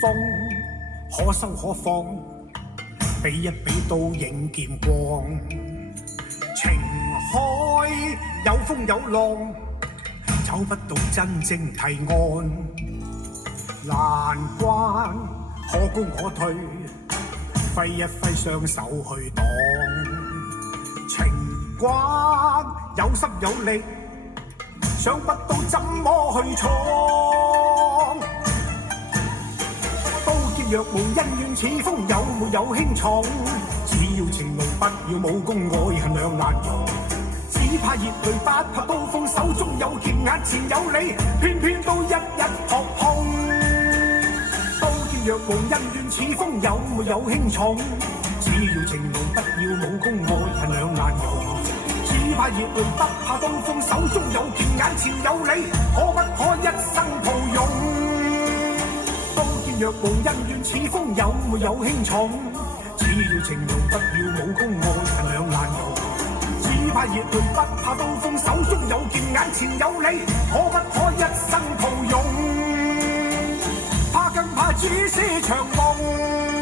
風，可收可放，比一比都映劍光。情海有風有浪，找不到真正提案。難關可攻可退，揮一揮雙手去擋。情關有心有力，想不到怎麼去闖。刀劍若無恩怨，此風有沒有輕重？只要情濃，不要武功，愛恨兩難容。只怕熱淚，不怕刀鋒，手中有劍，眼前有你，偏偏都一一撲空。刀劍若無恩怨，此風有沒有輕重？只要情濃，不要武功，愛恨兩難容。只怕熱淚，不怕刀鋒，手中有劍，眼前有你，可不可一生抱擁？刀劍若無恩怨，此風有沒有輕重？只要情濃，不要武功，愛恨兩難容。只怕熱淚，不怕刀鋒，手中有劍，眼前有你，可不可一生抱擁？怕更怕只是場夢。